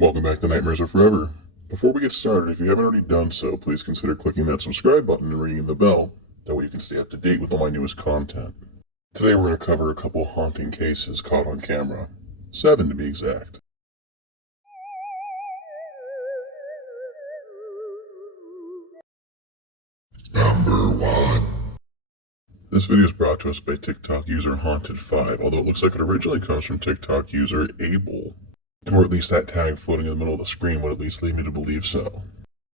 Welcome back to Nightmares Are Forever. Before we get started, if you haven't already done so, please consider clicking that subscribe button and ringing the bell. That way you can stay up to date with all my newest content. Today we're going to cover a couple haunting cases caught on camera. 7 to be exact. Number 1. This video is brought to us by TikTok user Haunted5, although it looks like it originally comes from TikTok user Abel. Or at least that tag floating in the middle of the screen would at least lead me to believe so.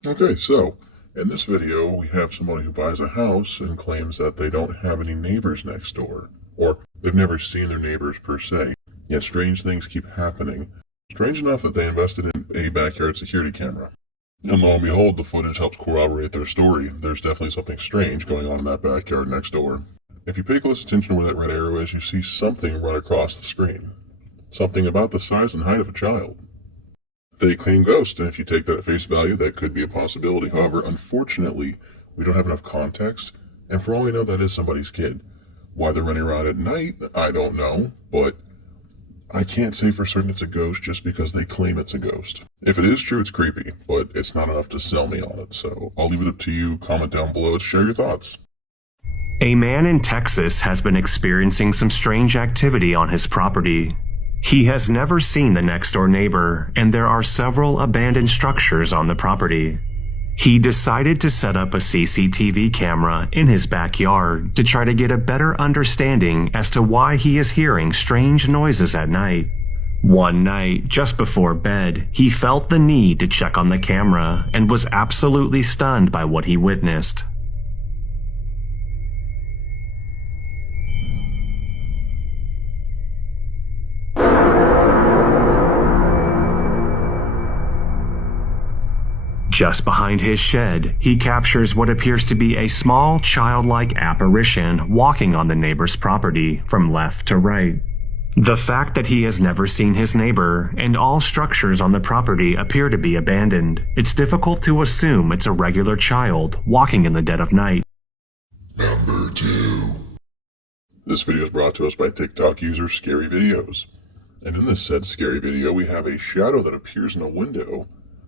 Okay, so, in this video, we have somebody who buys a house and claims that they don't have any neighbors next door, or they've never seen their neighbors per se, yet strange things keep happening. Strange enough that they invested in a backyard security camera. And lo and behold, the footage helps corroborate their story. There's definitely something strange going on in that backyard next door. If you pay close attention to where that red arrow is, you see something run across the screen. Something about the size and height of a child. They claim ghost, and if you take that at face value, that could be a possibility. However, unfortunately, we don't have enough context, and for all we know, that is somebody's kid. Why they're running around at night, I don't know, but I can't say for certain it's a ghost just because they claim it's a ghost. If it is true, it's creepy, but it's not enough to sell me on it, so I'll leave it up to you. Comment down below to share your thoughts. A man in Texas has been experiencing some strange activity on his property. He has never seen the next-door neighbor, and there are several abandoned structures on the property. He decided to set up a CCTV camera in his backyard to try to get a better understanding as to why he is hearing strange noises at night. One night, just before bed, he felt the need to check on the camera and was absolutely stunned by what he witnessed. Just behind his shed, he captures what appears to be a small, childlike apparition walking on the neighbor's property from left to right. The fact that he has never seen his neighbor, and all structures on the property appear to be abandoned, it's difficult to assume it's a regular child walking in the dead of night. Number 2. This video is brought to us by TikTok user Scary Videos. And in this said scary video, we have a shadow that appears in a window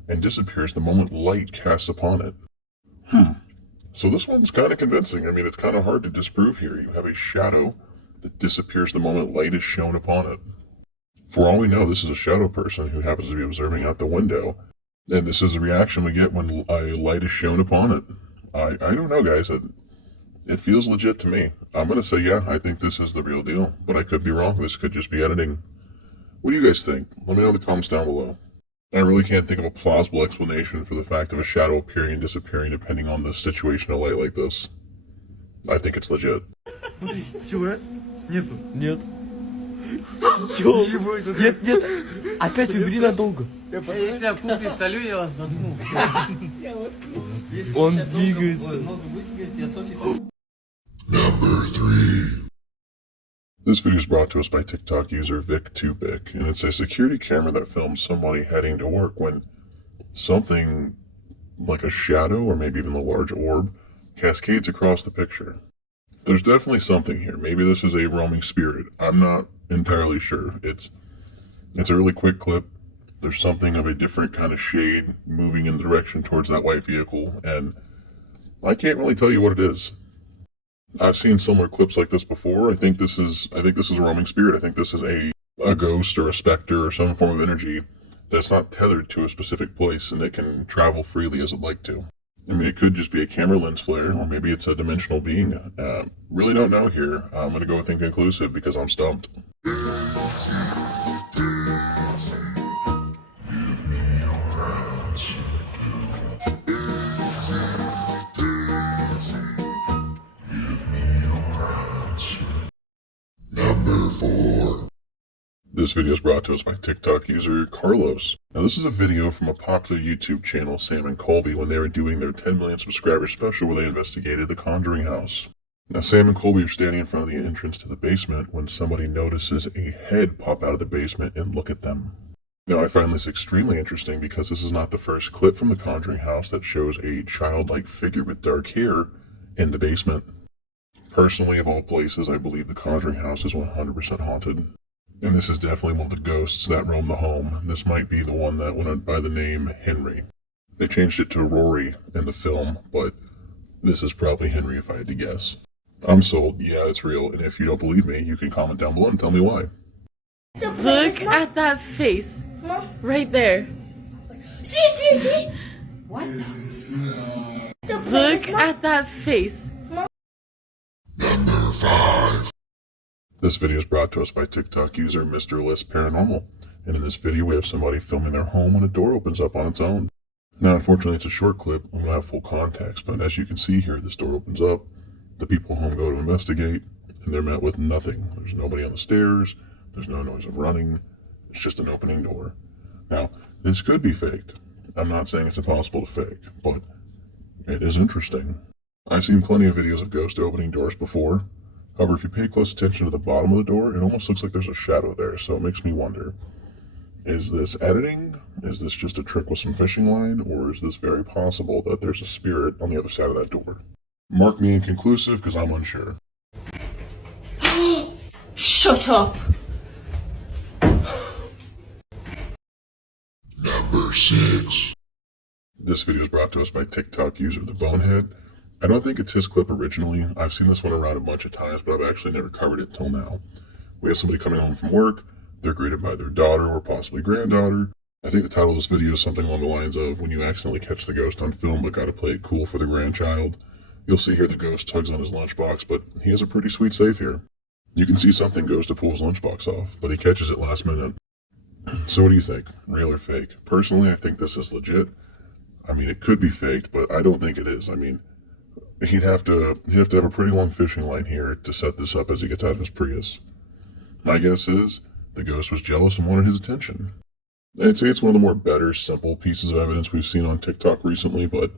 and disappears the moment light casts upon it. So this one's kind of convincing. I mean, it's kind of hard to disprove here. You have a shadow that disappears the moment light is shown upon it. For all we know, this is a shadow person who happens to be observing out the window, and this is the reaction we get when a light is shown upon it. I don't know, guys. It feels legit to me. I'm going to say, yeah, I think this is the real deal, but I could be wrong. This could just be editing. What do you guys think? Let me know in the comments down below. I really can't think of a plausible explanation for the fact of a shadow appearing and disappearing depending on the situation of light like this. I think it's legit. Нет. Нет. Опять убери надолго. Если я куплю, солю, я вас наткну. Он двигается. Number 3. This video is brought to us by TikTok user Vic2Bic, and it's a security camera that films somebody heading to work when something like a shadow or maybe even a large orb cascades across the picture. There's definitely something here. Maybe this is a roaming spirit. I'm not entirely sure. It's a really quick clip. There's something of a different kind of shade moving in the direction towards that white vehicle, and I can't really tell you what it is. I've seen similar clips like this before. I think this is a roaming spirit. I think this is a ghost or a specter or some form of energy that's not tethered to a specific place and it can travel freely as it like to. I mean, it could just be a camera lens flare, or maybe it's a dimensional being. Really don't know here. I'm going to go with inconclusive because I'm stumped. Number 4. This video is brought to us by TikTok user Carlos. Now this is a video from a popular YouTube channel, Sam and Colby, when they were doing their 10 million subscriber special where they investigated the Conjuring house. Now Sam and Colby are standing in front of the entrance to the basement when somebody notices a head pop out of the basement and look at them. Now I find this extremely interesting because this is not the first clip from the Conjuring house that shows a childlike figure with dark hair in the basement. Personally, of all places, I believe the Conjuring house is 100% haunted. And this is definitely one of the ghosts that roam the home. This might be the one that went by the name Henry. They changed it to Rory in the film, but this is probably Henry if I had to guess. I'm sold. Yeah, it's real. And if you don't believe me, you can comment down below and tell me why. Look at that face. Right there. See. What? Look at that face. Number 5. This video is brought to us by TikTok user Mr. List Paranormal. And in this video, we have somebody filming their home when a door opens up on its own. Now, unfortunately, it's a short clip. I'm going to have full context, but as you can see here, this door opens up. The people home go to investigate, and they're met with nothing. There's nobody on the stairs. There's no noise of running. It's just an opening door. Now, this could be faked. I'm not saying it's impossible to fake, but it is interesting. I've seen plenty of videos of ghosts opening doors before. However, if you pay close attention to the bottom of the door, it almost looks like there's a shadow there, so it makes me wonder. Is this editing? Is this just a trick with some fishing line? Or is this very possible that there's a spirit on the other side of that door? Mark me inconclusive, because I'm unsure. Shut up. Number 6. This video is brought to us by TikTok user The Bonehead. I don't think it's his clip originally. I've seen this one around a bunch of times, but I've actually never covered it till now. We have somebody coming home from work. They're greeted by their daughter or possibly granddaughter. I think the title of this video is something along the lines of when you accidentally catch the ghost on film but gotta play it cool for the grandchild. You'll see here the ghost tugs on his lunchbox, but he has a pretty sweet save here. You can see something goes to pull his lunchbox off, but he catches it last minute. So what do you think? Real or fake? Personally, I think this is legit. I mean, it could be faked, but I don't think it is. I mean, he'd have to have a pretty long fishing line here to set this up as he gets out of his Prius. My guess is the ghost was jealous and wanted his attention. I'd say it's one of the more better, simple pieces of evidence we've seen on TikTok recently, but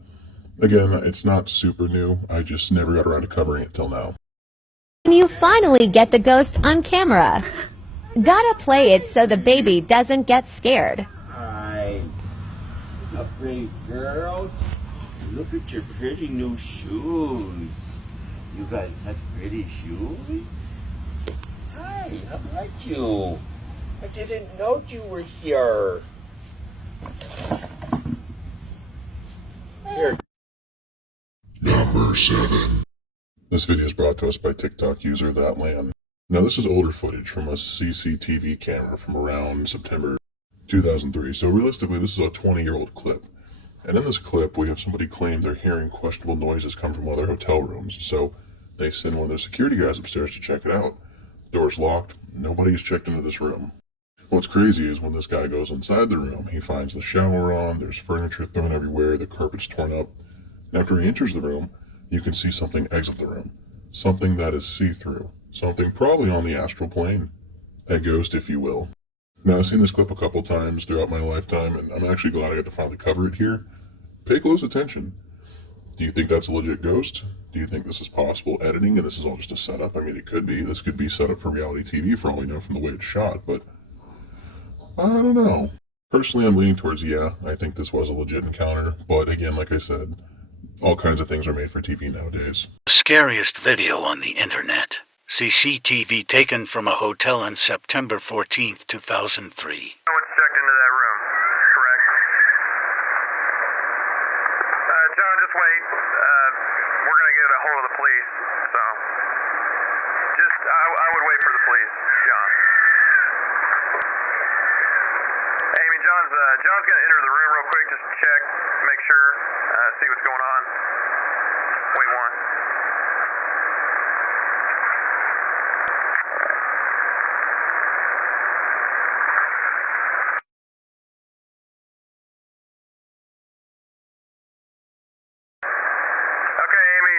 again, it's not super new. I just never got around to covering it till now. When you finally get the ghost on camera, gotta play it so the baby doesn't get scared. Hi, a pretty girl. Look at your pretty new shoes. You got such pretty shoes. Hi, how about you? I didn't know you were here. Here. Number 7. This video is brought to us by TikTok user ThatLand. Now this is older footage from a CCTV camera from around September 2003. So realistically, this is a 20-year-old clip. And in this clip, we have somebody claim they're hearing questionable noises come from one of their hotel rooms. So they send one of their security guys upstairs to check it out. Door's locked. Nobody's checked into this room. What's crazy is when this guy goes inside the room, he finds the shower on, there's furniture thrown everywhere, the carpet's torn up. After he enters the room, you can see something exit the room. Something that is see-through. Something probably on the astral plane. A ghost, if you will. Now, I've seen this clip a couple times throughout my lifetime, and I'm actually glad I got to finally cover it here. Pay close attention. Do you think that's a legit ghost? Do you think this is possible editing and this is all just a setup? I mean, it could be. This could be set up for reality TV for all we know from the way it's shot, but I don't know. Personally, I'm leaning towards yeah, I think this was a legit encounter, but again, like I said, all kinds of things are made for TV nowadays. Scariest video on the internet. CCTV taken from a hotel on September 14th, 2003. Someone's checked into that room, correct? John, just wait. We're going to get a hold of the police, so I would wait for the police, John. Amy, John's going to enter the room real quick, just check, make sure, see what's going on. Wait one.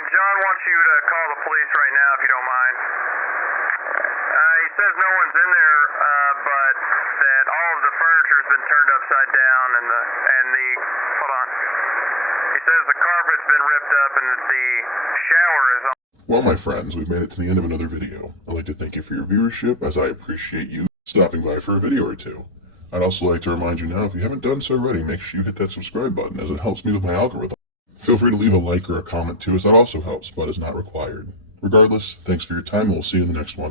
John wants you to call the police right now, if you don't mind. He says no one's in there, but that all of the furniture's been turned upside down, and the hold on. He says the carpet's been ripped up, and that the shower is on. Well, my friends, we've made it to the end of another video. I'd like to thank you for your viewership, as I appreciate you stopping by for a video or two. I'd also like to remind you now, if you haven't done so already, make sure you hit that subscribe button, as it helps me with my algorithm. Feel free to leave a like or a comment too, as that also helps, but is not required. Regardless, thanks for your time, and we'll see you in the next one.